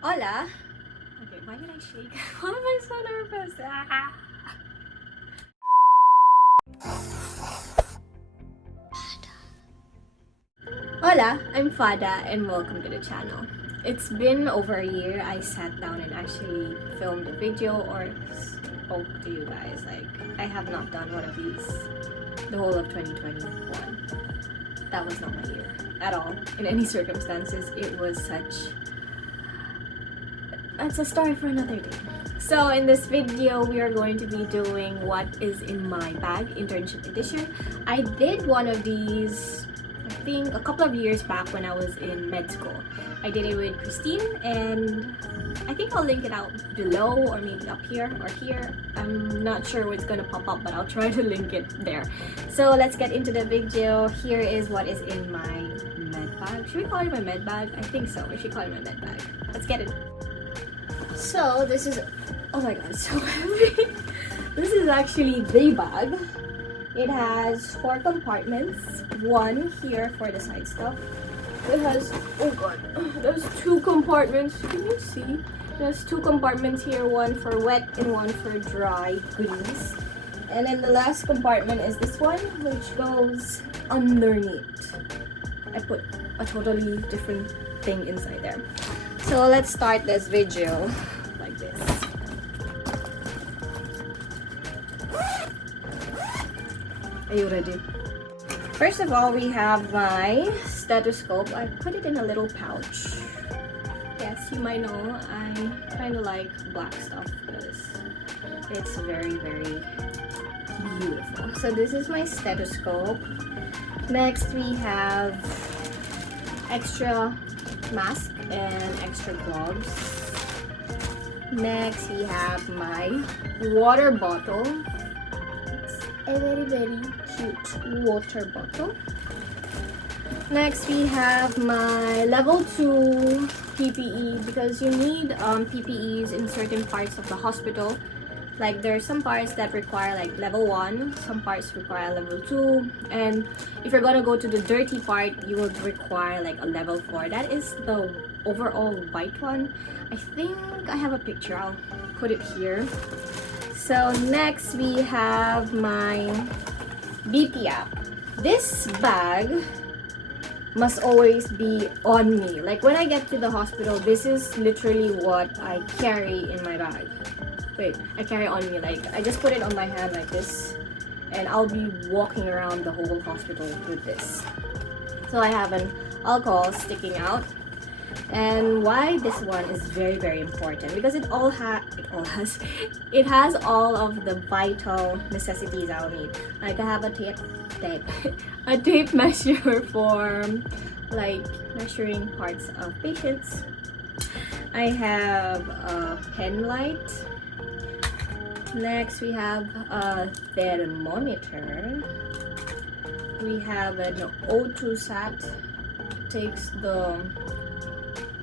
Hola. Okay, why did I shake? Why am I so nervous? Ah. Hola, I'm Fada and welcome to the channel. It's been over a year I sat down and actually filmed a video or spoke to you guys. Like, I have not done one of these the whole of 2021. That was not my year at all. In any circumstances, it was such... That's a story for another day. So in this video, we are going to be doing what is in my bag, internship edition. I did one of these, I think, a couple of years back when I was in med school. I did it with Christine, and I think I'll link it out below or maybe up here or here. I'm not sure what's gonna pop up, but I'll try to link it there. So let's get into the video. Here is what is in my med bag. Should we call it my med bag? I think so. We should call it my med bag. Let's get it. So this is, oh my god, it's so heavy. This is actually the bag. It has 4 compartments. One here for the side stuff. It has, oh god, there's 2 compartments. Can you see? There's 2 compartments here, one for wet and one for dry goodies. And then the last compartment is this one, which goes underneath. I put a totally different thing inside there. So let's start this video like this. Are you ready? First of all, we have my stethoscope. I put it in a little pouch. Yes, you might know I kind of like black stuff because it's very, very beautiful. So this is my stethoscope. Next, we have extra mask and extra gloves. Next, we have my water bottle. It's a very, very cute water bottle. Next, we have my level 2 PPE because you need PPEs in certain parts of the hospital. Like, there are some parts that require like level 1, some parts require level 2, and if you're gonna go to the dirty part, you will require like a level 4. That is the overall white one. I think I have a picture, I'll put it here. So next we have my BP app. This bag must always be on me. Like, when I get to the hospital, this is literally what I carry in my bag. Wait, I carry it on me, like I just put it on my hand like this, and I'll be walking around the whole hospital with this. So I have an alcohol sticking out. And why this one is very, very important, because it has all of the vital necessities I'll need. Like, I have a tape measure for like measuring parts of patients. I have a pen light. Next, we have a thermometer. We have an O2 sat, takes the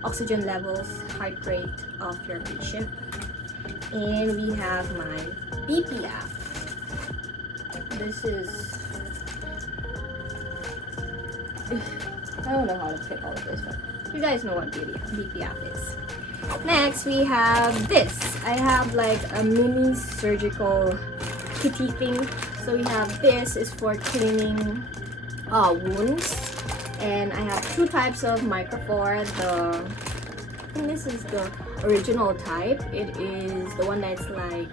oxygen levels, heart rate of your patient. And we have my BP app. This is, I don't know how to pick all of this, but you guys know what BP app is. Next, we have this. I have like a mini surgical kitty thing. So we have this is for cleaning wounds. And I have 2 types of microphore. I think this is the original type. It is the one that's like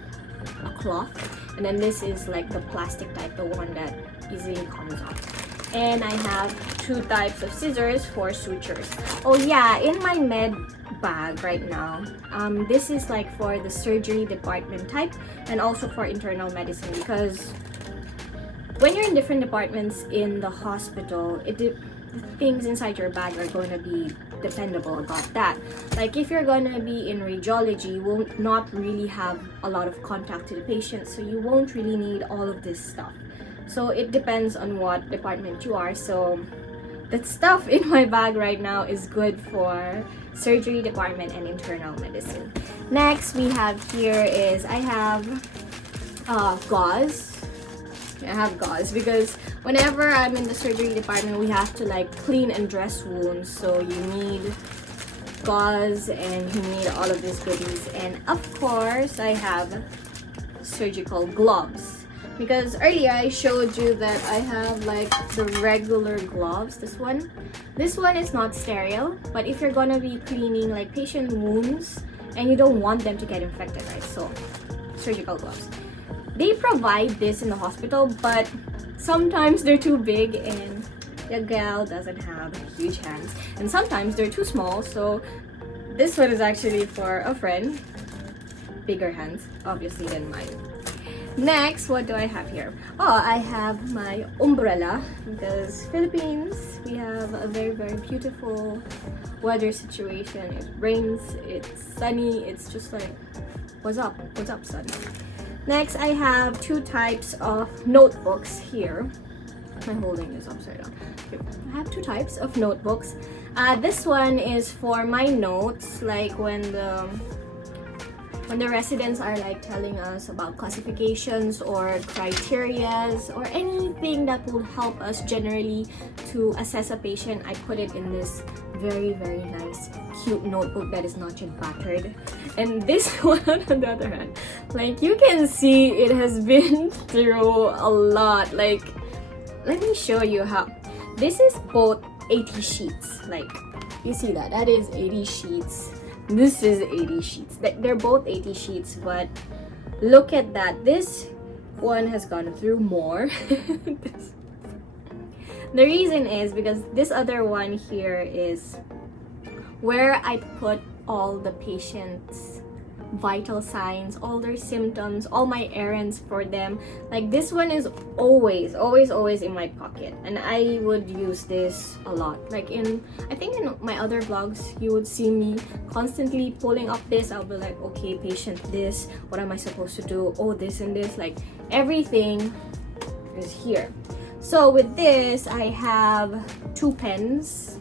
a cloth. And then this is like the plastic type, the one that easily comes off. And I have 2 types of scissors for sutures. Oh yeah, in my med bag right now, this is like for the surgery department type and also for internal medicine, because when you're in different departments in the hospital, the things inside your bag are going to be dependable about that. Like, if you're going to be in radiology, you will not really have a lot of contact to the patient, so you won't really need all of this stuff. So it depends on what department you are. So the stuff in my bag right now is good for surgery department and internal medicine. Next we have here is I have gauze. I have gauze because whenever I'm in the surgery department, we have to like clean and dress wounds, so you need gauze, and you need all of these goodies. And of course, I have surgical gloves, because earlier I showed you that I have like the regular gloves. This one is not sterile, but if you're gonna be cleaning like patient wounds and you don't want them to get infected, right? So surgical gloves, they provide this in the hospital, but sometimes they're too big and the gal doesn't have huge hands, and sometimes they're too small. So this one is actually for a friend, bigger hands obviously than mine. Next, what do I have here? Oh, I have my umbrella, because Philippines, we have a very, very beautiful weather situation. It rains, it's sunny, it's just like, what's up sun? Next, I have two types of notebooks here. My holding is upside down. Okay. I have two types of notebooks. This one is for my notes, like when the residents are like telling us about classifications or criterias or anything that will help us generally to assess a patient. I put it in this very, very nice, cute notebook that is not yet battered. And this one, on the other hand, like you can see, it has been through a lot. Like, let me show you how. This is both 80 sheets. Like, you see that? That is 80 sheets. This is 80 sheets. They're both 80 sheets, but look at that. This one has gone through more. The reason is because this other one here is where I put all the patients' vital signs, all their symptoms, all my errands for them. Like, this one is always in my pocket, and I would use this a lot. Like, I think in my other vlogs you would see me constantly pulling up this. I'll be like, okay, patient this, what am I supposed to do? Oh, this and this. Like, everything is here. So with this, I have two pens.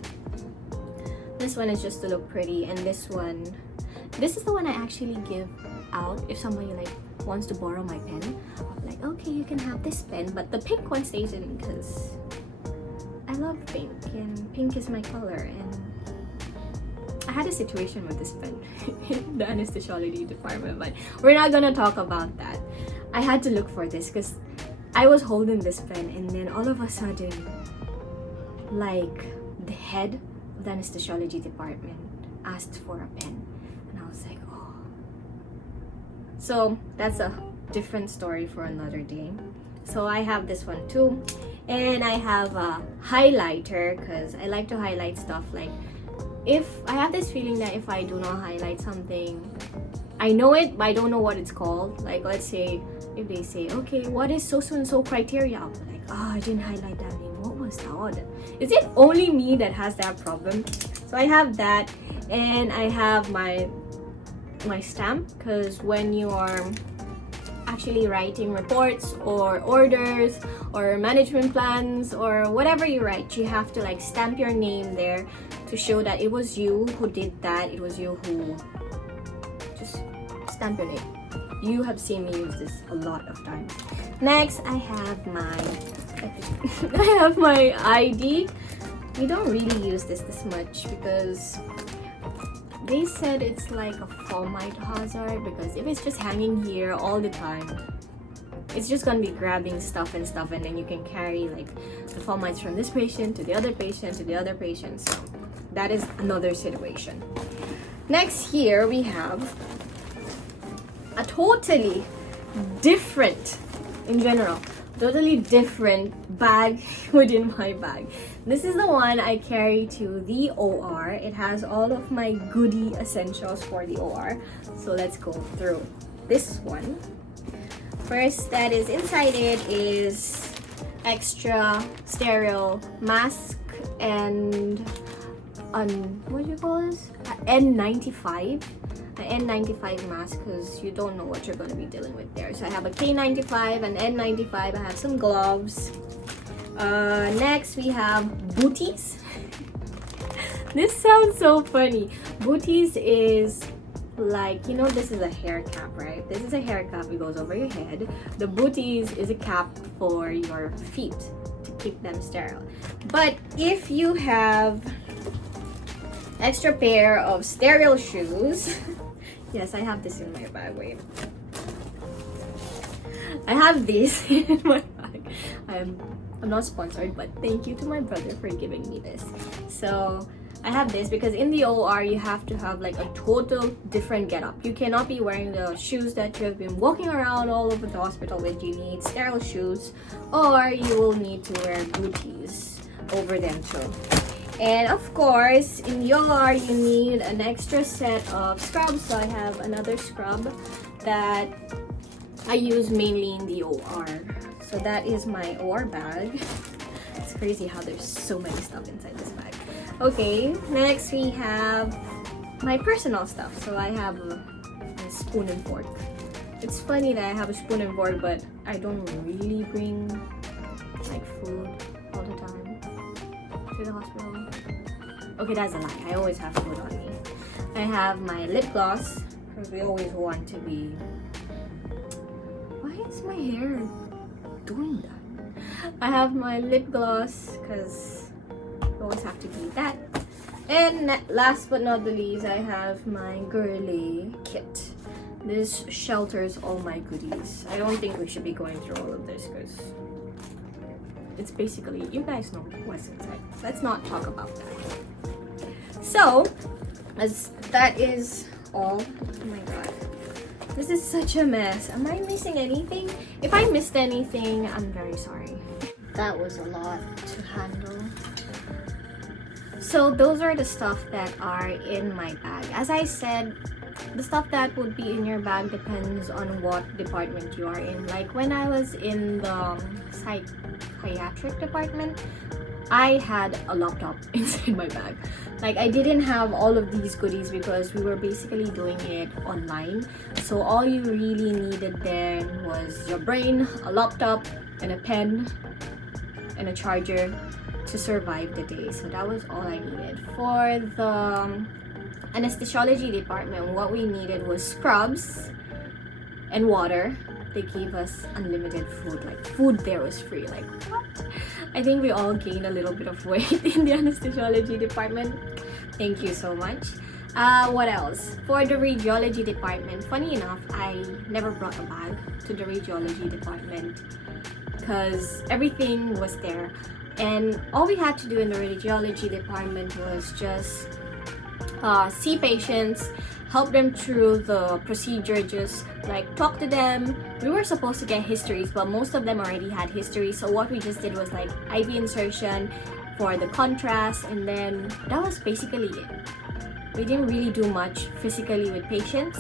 This one is just to look pretty, and this is the one I actually give out if somebody like wants to borrow my pen. I'm like, okay, you can have this pen, but the pink one stays in because I love pink, and pink is my color. And I had a situation with this pen in the anesthesiology department, but we're not gonna talk about that. I had to look for this because I was holding this pen, and then all of a sudden, like, the head of the anesthesiology department asked for a pen. And I was like, oh. So that's a different story for another day. So I have this one too. And I have a highlighter because I like to highlight stuff. Like, if I have this feeling that if I do not highlight something, I know it, but I don't know what it's called. Like, let's say, if they say, okay, what is so-and-so criteria? I'll be like, oh, I didn't highlight that name. What was that? Is it only me that has that problem? So I have that, and I have my stamp, because when you are actually writing reports or orders or management plans or whatever you write, you have to like stamp your name there to show that it was you who did that. It was you who just stamp your name. You have seen me use this a lot of times. Next, I have my ID. We don't really use this much because they said it's like a fomite hazard, because if it's just hanging here all the time, it's just gonna be grabbing stuff, and then you can carry like the fomites from this patient to the other patient to the other patient. So that is another situation. Next, here we have a totally different, in general, totally different bag within my bag. This is the one I carry to the OR. It has all of my goodie essentials for the OR. So let's go through this one. First, that is inside it is extra sterile mask and what do you call this? N95. An N95 mask, because you don't know what you're going to be dealing with there. So I have a K95, an N95, I have some gloves. Next we have booties. This sounds so funny. Booties is like, you know, this is a hair cap, right? This is a hair cap, it goes over your head. The booties is a cap for your feet to keep them sterile. But if you have extra pair of sterile shoes. Yes, I have this in my bag. Wait. I have this in my bag. I'm not sponsored, but thank you to my brother for giving me this. So I have this because in the OR you have to have like a total different getup. You cannot be wearing the shoes that you have been walking around all over the hospital with. You need sterile shoes, or you will need to wear booties over them too. And of course, in the OR you need an extra set of scrubs. So I have another scrub that I use mainly in the OR. So that is my OR bag. It's crazy how there's so many stuff inside this bag. Okay, next we have my personal stuff. So I have a spoon and fork. It's funny that I have a spoon and fork, but I don't really bring like food all the time to the hospital. Okay, that's a lie. I always have food on me. I have my lip gloss because we always want to be... Why is my hair doing that? I have my lip gloss because you always have to be that. And last but not the least, I have my girly kit. This shelters all my goodies. I don't think we should be going through all of this because it's basically, you guys know what's inside. Let's not talk about that. So, as that is all. Oh my god. This is such a mess. Am I missing anything? If I missed anything, I'm very sorry. That was a lot to handle. So those are the stuff that are in my bag. As I said, the stuff that would be in your bag depends on what department you are in. Like when I was in the psychiatric department, I had a laptop inside my bag. Like I didn't have all of these goodies because we were basically doing it online. So all you really needed then was your brain, a laptop, and a pen, and a charger to survive the day. So that was all I needed. For the anesthesiology department, what we needed was scrubs and water. They gave us unlimited food. Like food there was free. Like what? I think we all gained a little bit of weight in the anesthesiology department. Thank you so much. What else? For the radiology department, funny enough, I never brought a bag to the radiology department because everything was there. And all we had to do in the radiology department was just see patients, help them through the procedure, just like talk to them. We were supposed to get histories, but most of them already had history. So what we just did was like IV insertion for the contrast, and then that was basically it. We didn't really do much physically with patients.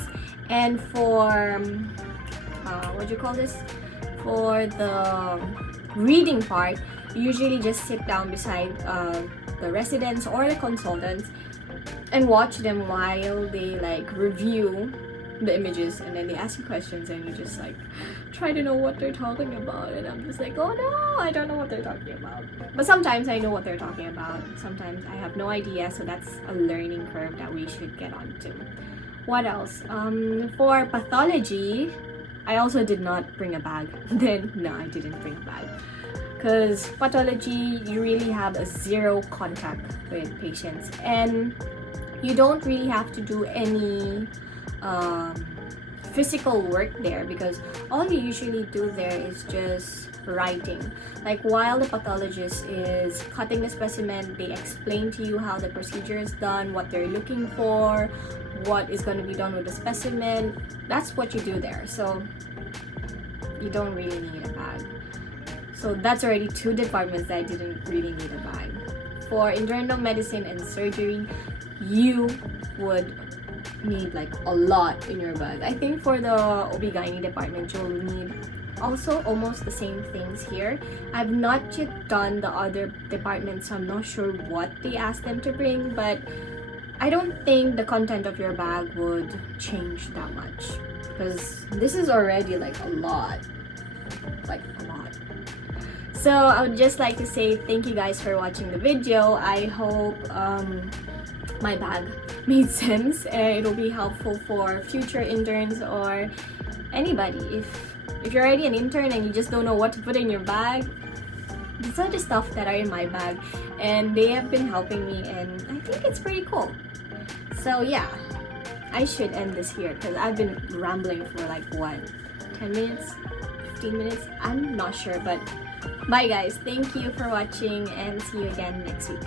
And for what do you call this? For the reading part, you usually just sit down beside the residents or the consultants and watch them while they like review the images, and then they ask you questions and you just like try to know what they're talking about, and I'm just like, oh no, I don't know what they're talking about. But sometimes I know what they're talking about, sometimes I have no idea, so that's a learning curve that we should get onto. What else? For pathology, I also did not bring a bag. Then no, I didn't bring a bag because pathology, you really have a zero contact with patients, and you don't really have to do any physical work there because all you usually do there is just writing. Like while the pathologist is cutting the specimen, they explain to you how the procedure is done, what they're looking for, what is going to be done with the specimen. That's what you do there. So you don't really need a bag. So that's already two departments that I didn't really need a bag. For internal medicine and surgery, you would need like a lot in your bag. I think for the OB/GYN department, you'll need also almost the same things here. I've not yet done the other departments, so I'm not sure what they asked them to bring, but I don't think the content of your bag would change that much because this is already like a lot. So I would just like to say thank you guys for watching the video. I hope my bag made sense and it'll be helpful for future interns or anybody. If you're already an intern and you just don't know what to put in your bag, these are the stuff that are in my bag and they have been helping me, and I think it's pretty cool. So yeah, I should end this here because I've been rambling for like what, 10 minutes, 15 minutes, I'm not sure, but bye guys, thank you for watching and see you again next week.